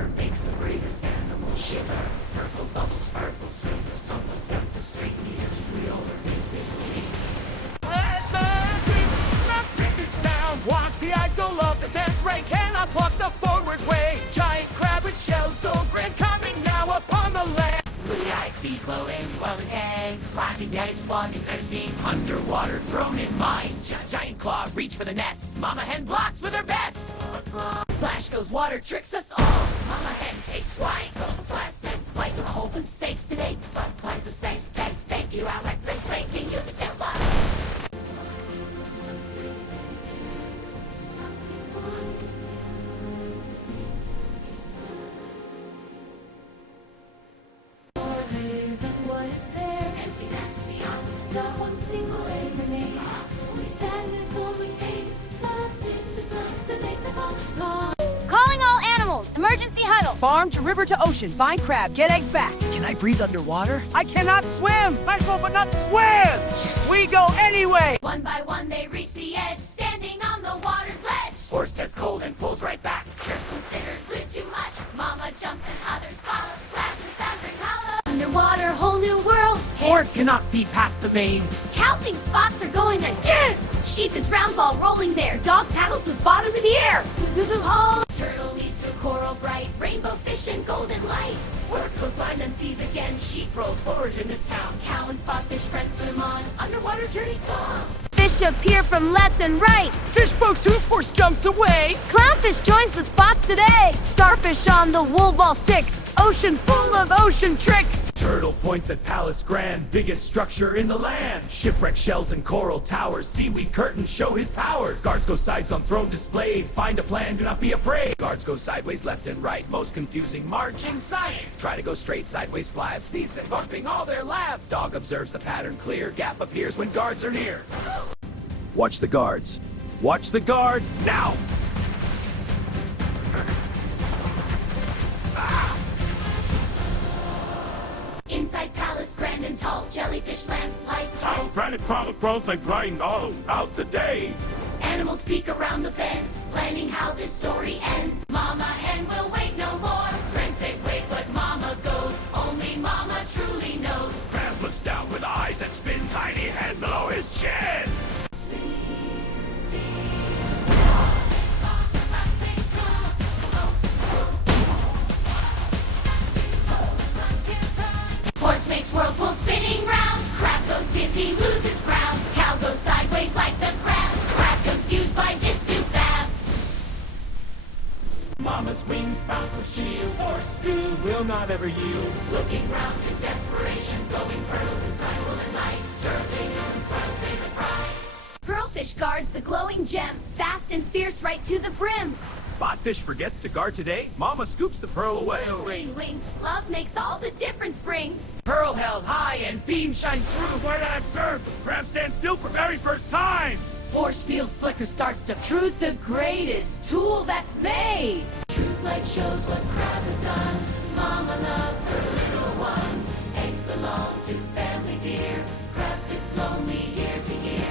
river makes the bravest animal shiver. Purple bubbles sparkle through the sun without the straightness. Is it real or is this a dream? Sound, watch the eyes go low to death ray. Cannot pluck the forward way. Giant crab with shells so grand, coming now upon the land. Blue eyes see glowing eggs. Slapping eggs, flogging their seeds. Underwater, thrown in mine. Giant claw, reach for the nest. Mama hen blocks with her best. Splash goes water, tricks us all. Mama hen takes flight. Slash and flight to hold them safe today. But plan to say, thank you, I'll let them breaking you to their life. What is there? Emptiness beyond. Not one single egg remains. Only sadness, only pains. Lost distant glimpses, eggs have all gone. Calling all animals! Emergency huddle! Farm to river to ocean. Find crab. Get eggs back. Can I breathe underwater? I cannot swim! I go but not swim! We go anyway! One by one they reach the edge, standing on the water's ledge. Horse gets cold and pulls right back. Considers live too much. Mama jumps and others follow. Slash and sounding hollow. Underwater, whole new world. Horse cannot see past the main. Cow thinks spots are going again. Sheep is round ball rolling there. Dog paddles with bottom in the air. Oh. Turtle leads to coral bright. Rainbow fish and golden light. Horse goes blind and sees again. Sheep rolls forward in this town. Cow and spotfish friends swim on. Underwater journey song. Fish appear from left and right. Fish pokes hoof, horse jumps away. Clownfish joins the spots today. Starfish on the wool ball sticks. Ocean full of ocean tricks. Turtle points at Palace Grand, biggest structure in the land. Shipwreck shells and coral towers, seaweed curtains show his powers. Guards go sides on throne displayed, find a plan, do not be afraid. Guards go sideways, left and right, most confusing marching sight. Try to go straight, sideways, fly, sneeze and bumping all their labs. Dog observes the pattern clear, gap appears when guards are near. Watch the guards. Watch the guards, now! Inside palace, grand and tall, jellyfish lamps light. Granite comic growth like grind all out the day. Animals peek around the bend, planning how this story ends. Mama hen will wait no more. Friends say wait, but Mama goes. Only Mama truly knows. Crab looks down with eyes that spin, tiny head below his chin. Horse makes whirlpool spinning round. Crab goes dizzy, loses ground. Cow goes sideways like the crab. Crab confused by this new fab. Mama's wings bounce with shield. Horse stew will not ever yield. Looking round in desperation, going pearl design will light. Turtling on crowd favorite prize. Pearlfish guards the glowing gem, fast and fierce right to the brim. Spotfish forgets to guard today, Mama scoops the pearl away. Wings, love makes all the difference brings. Pearl held high and beam shines through. Where I observe, crab stands still for very first time. Force field flicker starts to truth, the greatest tool that's made. Truth light shows what crab has done. Mama loves her little ones. Eggs belong to family dear. Crab sits lonely year to year.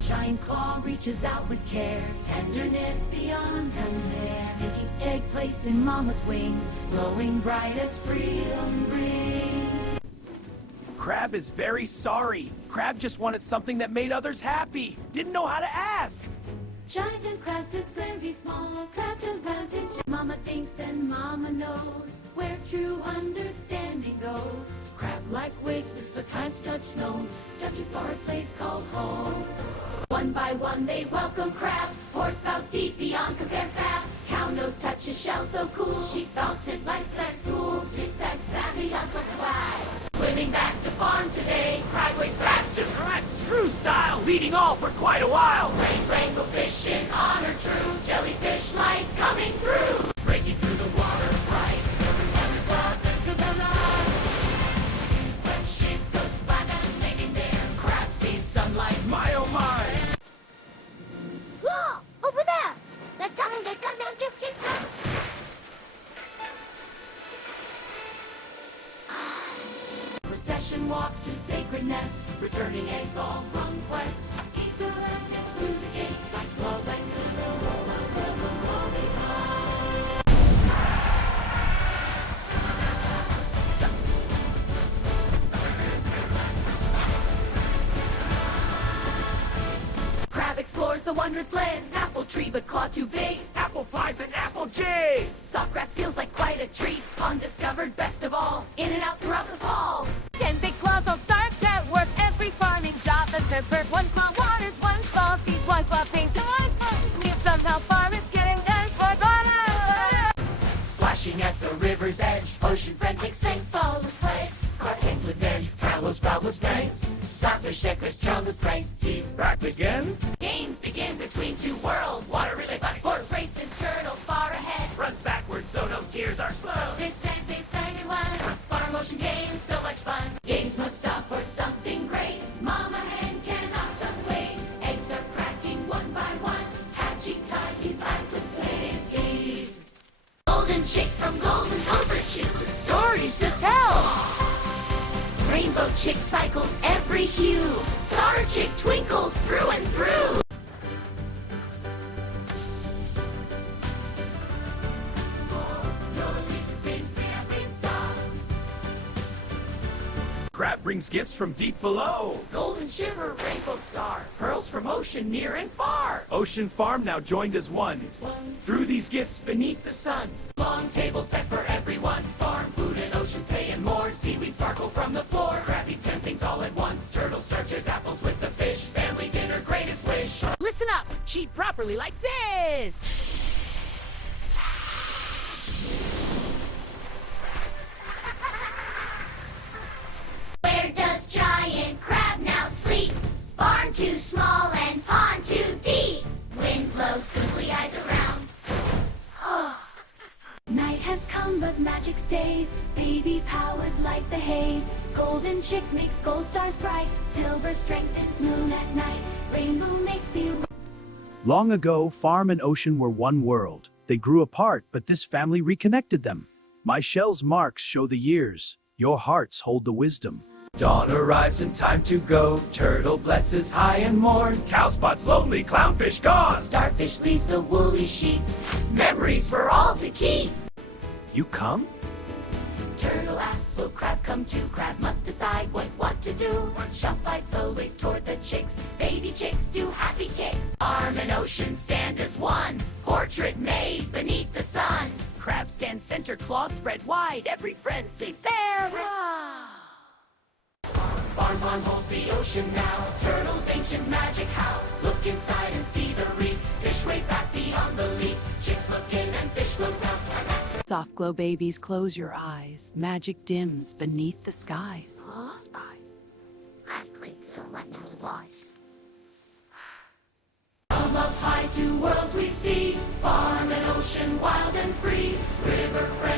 Giant claw reaches out with care. Tenderness beyond compare. Making egg place in Mama's wings, glowing bright as freedom brings. Crab is very sorry. Crab just wanted something that made others happy. Didn't know how to ask. Giant and crab sits very small. Crab to mountain. Mama thinks and Mama knows where true understanding goes. Crab-like weightless, the kind's touch known. Jump too far, a place called home. One by one they welcome crab. Horse bows deep beyond compare fab. Cow nose touches shell so cool. Sheep bounces like school. His back savvy on the fly. Swimming back to farm today. Crab waist Fastest crab's true style, leading all for quite a while. Rainbow fish in honor true. Jellyfish light coming through. Breaking through the water bright. Everyone is laughing to the light. When sheep goes splat and landing there. Crab sees sunlight, my oh my. Whoa! Over there! They're coming, now, gypsy crab! Procession walks to sacred nest, returning eggs all from quest. Eat the rest, it's lose gates, like love and to the roll of river all they come. the wondrous land. Apple tree but claw too big. Apple flies and apple jig. Soft grass feels like quite a treat. Undiscovered best of all. In and out throughout the fall. 10 big claws all starved out, worth every farming job and pepper. One small waters, one small feeds, one claw paints, and one claw means somehow farmers getting done for butter. Splashing at the river's edge. Ocean friends make sense all in place. Carpets and edge. Paddles, bubbles, banks. Starfish, shakers, chungus, trace. Deep Back again? games begin between two worlds. Water relay bunny. Horse races, turtle far ahead. Runs backwards so no tears are slow. It's time they excited one. Farm motion games, so much fun. Games must stop for something great. Mama hen cannot wait. Eggs are cracking one by one. Hatching time, in time to split and eat. Golden chick from golden Confrontation with stories to tell. Rainbow chick cycles every hue. Star chick twinkles through and through. Crab brings gifts from deep below. Golden shiver, rainbow star. Pearls from ocean near and far. Ocean Farm now joined as one. Through these gifts Beneath the sun, long table set for everyone. Farm food and ocean stay and more. Seaweed sparkle from the floor. Crab eats 10 things all at once. Turtle starches apples with the fish. Family dinner, greatest wish. Listen up. Cheat properly like this. Where does giant crab now sleep? Barn too small and pond too deep. Wind blows googly eyes around. Night has come but magic stays. Baby powers light the haze. Golden chick makes gold stars bright. Silver strengthens moon at night. Rainbow makes the Long ago, farm and ocean were one world. They grew apart, but this family reconnected them. My shell's marks show the years. Your hearts hold the wisdom. Dawn arrives and time to go. Turtle blesses high and mourn. Cow spots lonely, clownfish gone. Starfish leaves the woolly sheep. Memories for all to keep. You come? Turtle asks, will crab come too? Crab must decide what to do. Shelf flies slowly toward the chicks. Baby chicks do happy kicks. Arm and ocean stand as one. Portrait made beneath the sun. Crab stands center, claws spread wide. Every friend safe there. Farm pond holds the ocean now. Turtles ancient magic how? Look inside and see the reef. Fish way back beyond the leaf. Chicks look in and fish look out. Soft glow babies, close your eyes. Magic dims beneath the skies. Come up high, two worlds we see. Farm and ocean, wild and free. River friends.